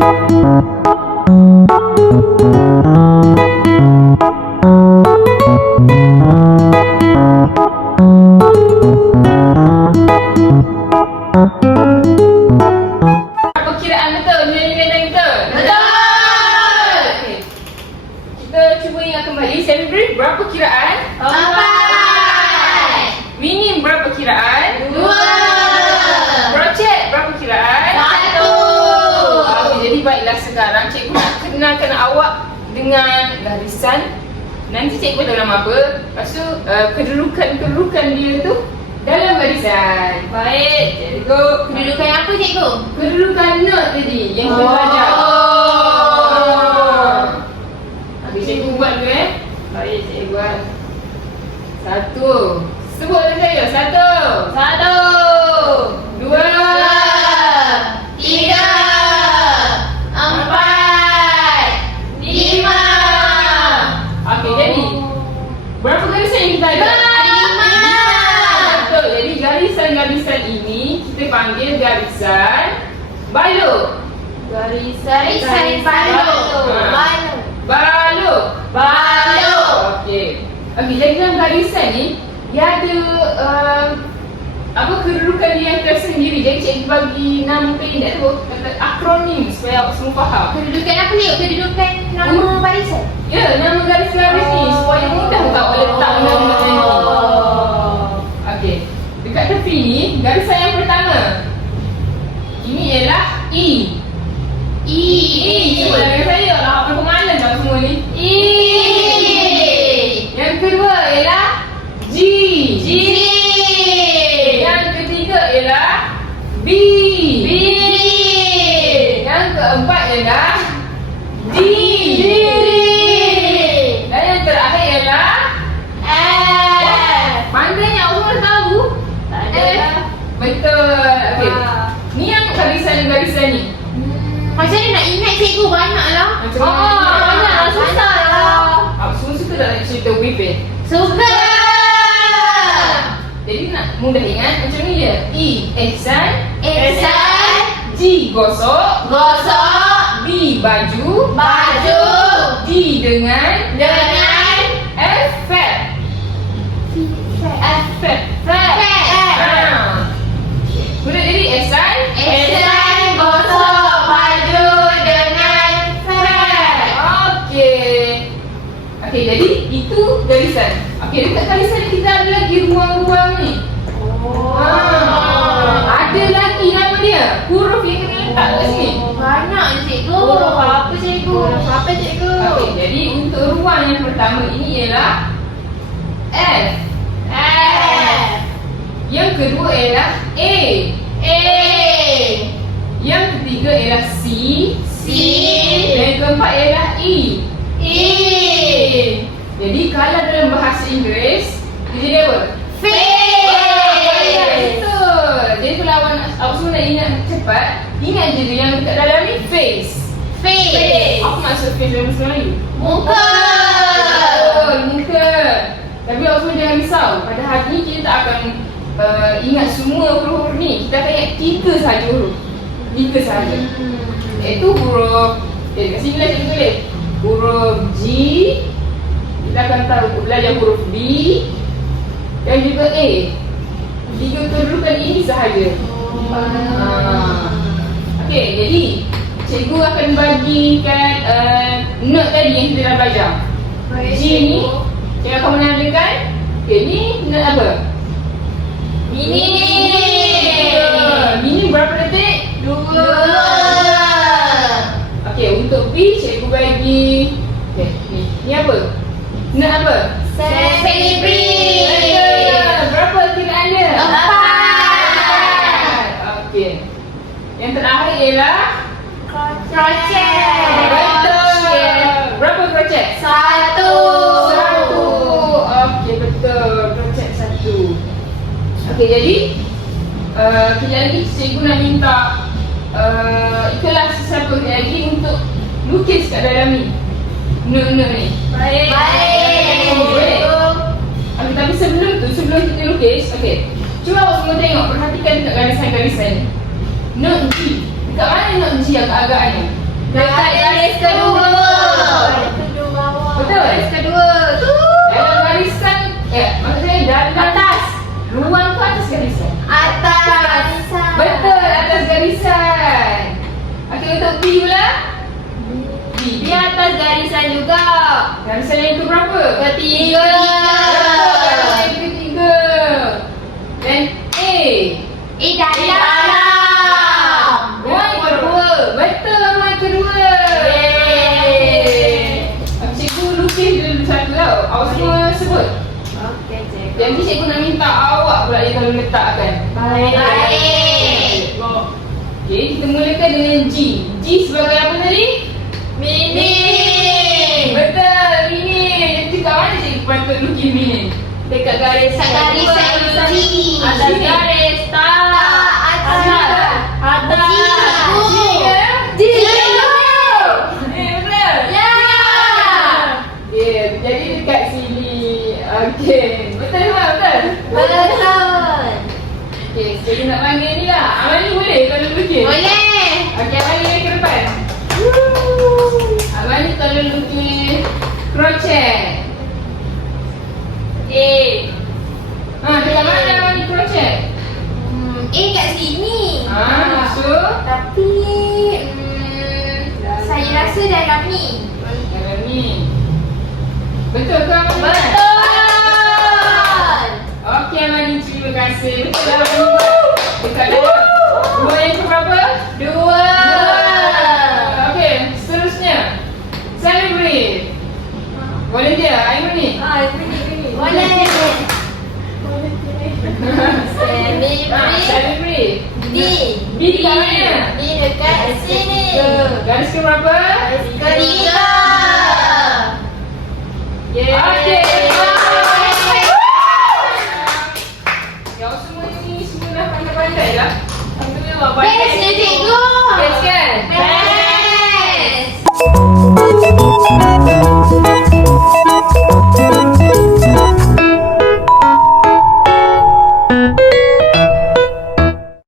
Perkiraan betul nilai-nilai kita? Betul! Okey. Kita cuba ingat kembali. Saya beri berapa perkiraan? 4. Winnie berapa perkiraan? 2. Projek berapa perkiraan? 1. Okey, jadi baiklah sekarang cikgu nak kenalkan awak dengan garisan. Nanti cikgu tahu nama apa. Lepas tu kedudukan dia tu dalam barisan. Baik, cikgu. Kedudukan apa cikgu? Kedudukan note tadi yang kita belajar. Okey, cikgu buat dulu Baik, cikgu buat. 1. Sebut dengan saya. 1. 2. 3. 4. 5. Okey, jadi berapa garisan yang kita ada? Ada 5. Betul. Jadi garisan-garisan ini kita panggil garisan balok. Garisan balok. Balok. Balok. Okey. Okey, jadi dalam garisan ni dia ada kedudukan dia yang tersendiri. Jadi cikgu bagi nama pendek tu kata akronim supaya awak semua faham. Kedudukan apa ni? Kedudukan nama barisan? Ya, nama garis-garis ni supaya mudah untuk awak letak nama ni. Okey. Dekat tepi ni garisan yang pertama. Ini ialah E. Cuba dengan saya lah apa pemahaman tak semua ni. E. Yang kedua ialah G. Yang ketiga ialah B. Yang keempat ialah D. Dan yang terakhir ialah F. pandainya awak semua dah tahu. Tak ada lah. Betul. Okey. Ni yang garisan-garisan ni. Macam mana nak ingat cikgu? Banyak lah. Macam mana? Banyak lah. Susah lah. Awak semua suka tak nak cerita briefing? Suka. Jadi nak mudah ingat macam ni je. E. Ehsan. G. Gosok. B. Baju. D. Dengan. F. Fat. Fat. Kemudian jadi Ehsan. Gosok baju dengan fat. Okey. Okey, jadi itu garisan. Okey, dekat garisan kita ada lagi ruang-ruang ni. Ada lagi nama dia. Huruf yang kena letak kat sini. Banyak je cikgu. Huruf apa, cikgu? Okey, jadi untuk ruang yang pertama ini ialah F. Yang kedua ialah A. Yang ketiga ialah C. Dan yang keempat ialah E. Jadi kalau dalam bahasa Inggeris dia jadi apa? Betul. Jadi kalau awak semua nak ingat cepat, ingat je yang dekat dalam ni face. Apa maksud face dalam bahasa Melayu? Muka. Betul, muka. Tapi awak semua jangan risau. Pada hari ni kita tak akan ingat semua huruf ni. Kita akan ingat 3 sahaja huruf. 3 sahaja. Iaitu huruf, kat sini lah cikgu tulis. Huruf G. Kita akan tahu belajar huruf B dan juga A. 3 kedudukan ini sahaja. Okey, jadi cikgu akan bagikan note tadi yang kita dah belajar. G ni cikgu akan menandakan. Okey, ni note apa? Mini berapa detik? 2. Okey, untuk B cikgu bagi. Okey, ni apa? Note apa? Celebrate. Berapa kiraan dia? 4. Okey. Yang terakhir ialah Crochet. betul. Berapa crochet? 1. Okey, betul. Crochet 1. Okey, jadi kejap lagi cikgu nak minta itulah sesiapa lagi untuk lukis kat dalam ni. Note-note ni. Baik. Okey, tapi sebelum kita lukis, okey. Cuba awak semua tengok, perhatikan dekat garisan-garisan ni. Note G. Dekat mana note G agak-agak ni? Untuk B pula. B. Di atas garisan juga. Garisan yang ke berapa? Ketiga. Garisan yang ketiga. Dan A. Dalam. Yang kedua. Betul, yang kedua. Yeay. Cikgu lukis dulu satu tau. Awak semua sebut. Okey, cikgu. Yang ni cikgu nak minta awak pula yang kalau letakkan. Baik. Okey, kita mulakan dengan G. G sebagai apa tadi? Mini. Betul, mini. Jadi kat mana cikgu patut lukis mini? Dekat garisan Garisan G. Atas garis. Tak. Atas. Atas. G. G ke? Betul. Ya. Ya, jadi dekat sini. Okey. Betul ke betul? Betul. Okey, cikgu nak panggil ni lah. Amani boleh kalau lukis? Boleh. Okey, Amani ke depan. Amani tolong lukis crochet. Dekat mana Amani crochet? Kat sini. Masuk. Tapi saya rasa dalam ni. Dalam ni. Betul ke Amani? Betul. Okey Amani, terima kasih. Betul lah Amani buat. Dekat dalam. Dua yang ke berapa? Dua. Okey, seterusnya. Celebrate. Volunteer, Aimani. Boleh. Celebrate. D. B dekat mana? D dekat sini. Garis ke berapa? Ketiga. Okey. Yang semua ni semua dah pandai-pandai lah. Alhamdulillah. Best ni cikgu. Best ke?